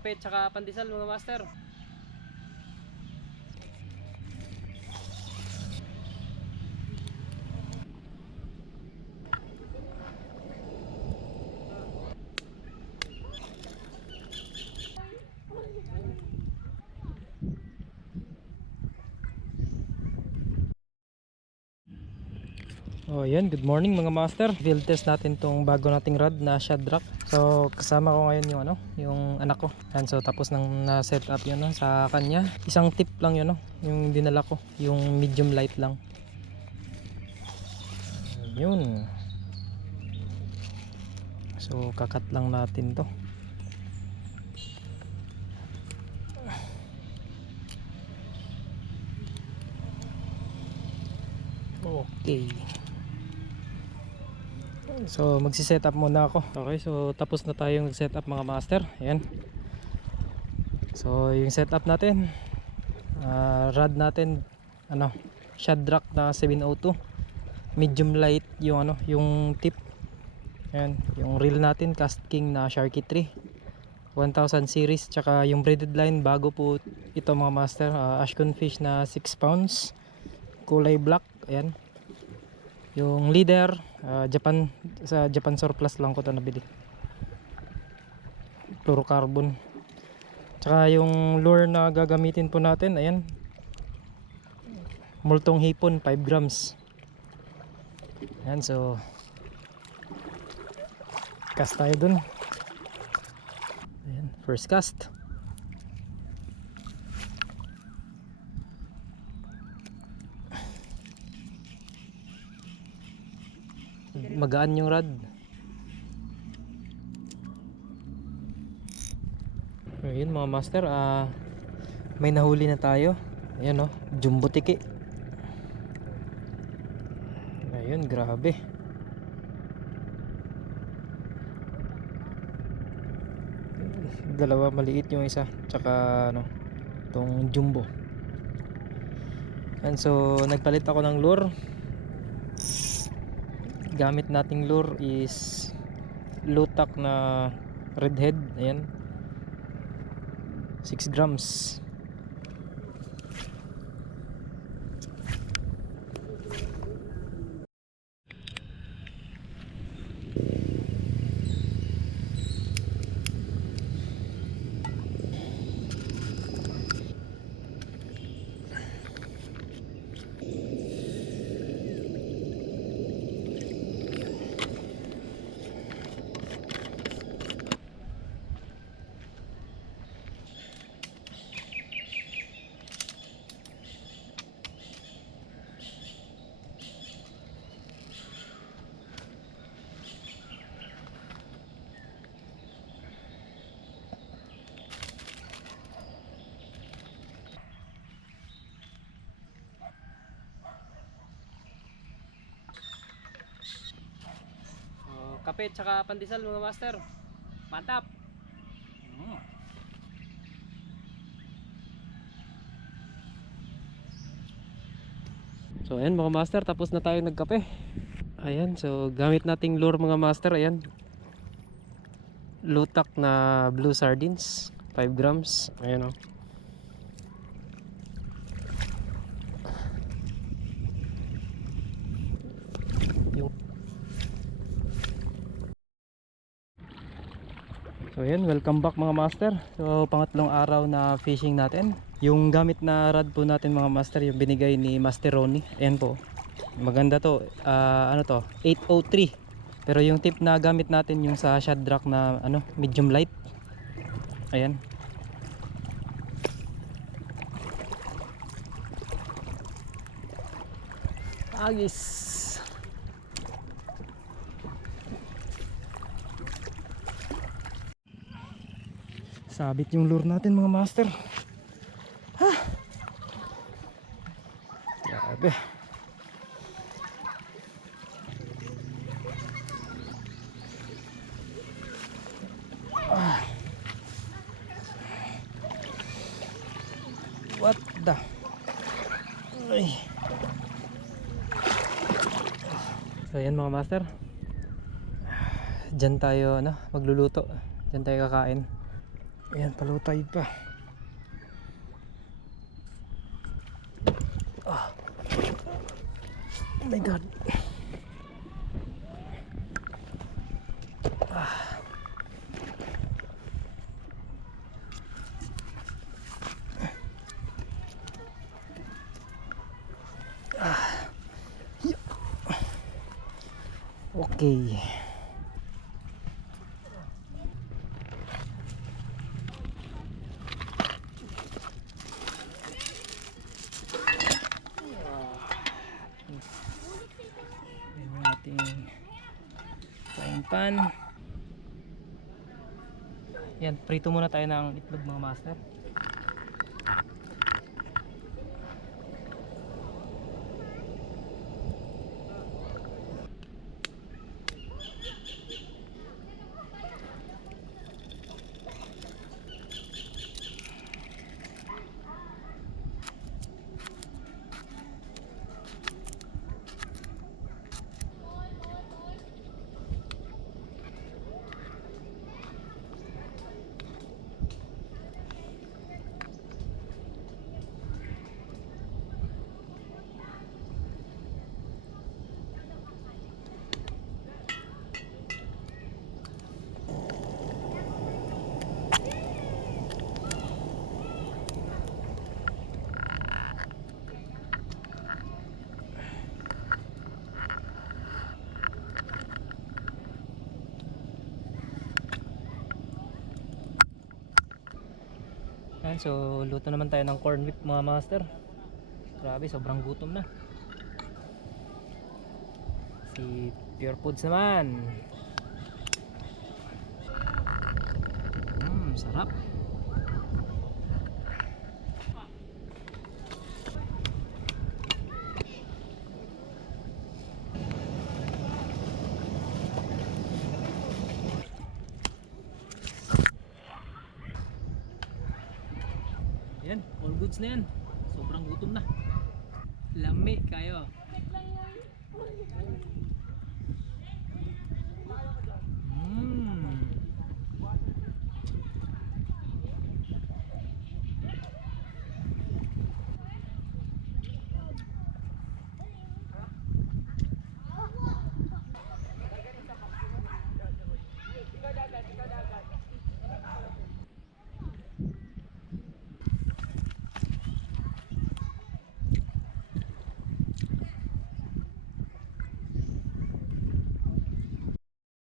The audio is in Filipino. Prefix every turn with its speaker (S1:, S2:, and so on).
S1: kape tsaka pandesal mga master. Oh, yan. Good morning mga master. Field test natin tong bago nating rod na Shadrack. So, kasama ko ngayon yung ano, yung anak ko. Yan, so tapos nang na-set up yun no, sa kanya. Isang tip lang yun no, yung dinala ko, yung medium light lang. Yun. So, kakat lang natin to. Okay. So magsi-set up muna ako. Okay, so tapos na tayong nag-set up mga master. Ayan. So yung setup natin ah, rod natin ano, Shadrack na 702. Medium light yung ano, yung tip. Ayan, yung reel natin Cast King na Sharky 3. 1000 series tsaka yung braided line bago po ito mga master ah, Ashcon fish na 6 pounds kulay black ayan yung leader ah, Japan sa Japan surplus lang ko to nabili. Fluorocarbon tsaka yung lure na gagamitin po natin ayan. Multong hipon 5 grams. Ayan so cast tayo dun. Ayan first cast magaan yung rod. Ayun mga master ah may nahuli na tayo. Ayan oh jumbo tiki. Ayun grabe. Dalawa maliit yung isa tsaka ano tong jumbo. Yan so nagpalit ako ng lure gamit nating lure is lutak na redhead. Ayan. 6 grams Oh, kape tsaka pandesal mga master. Mantap. So ayan mga master, tapos na tayo nagkape. Ayan, so gamit nating lure mga master, ayan. Lutak na blue sardines, 5 grams. Ayan oh. So ayan, welcome back mga master. So pangatlong araw na fishing natin. Yung gamit na rod po natin mga master, yung binigay ni Master Ronnie. Ayan po. Maganda to. Ah, ano to? 803. Pero yung tip na gamit natin yung sa Shadrack na ano, medium light. Ayan. Agis. Sabit yung lure natin mga master. Ha. Grabe. Ah. What the? Ay. So yan mga master. Diyan tayo ano, magluluto. Diyan tayo kakain. Ayan, palutay pa. Ah. Oh my god. Ah. Ah. Okay. Yan yung ating frying pan. Yan, prito muna tayo ng itlog mga master. Yan, so luto naman tayo ng corn beef mga master. Grabe, sobrang gutom na. Si Pure Foods naman. Mmm, sarap. Yan, all goods na yan. Sobrang gutom na. Lami kayo.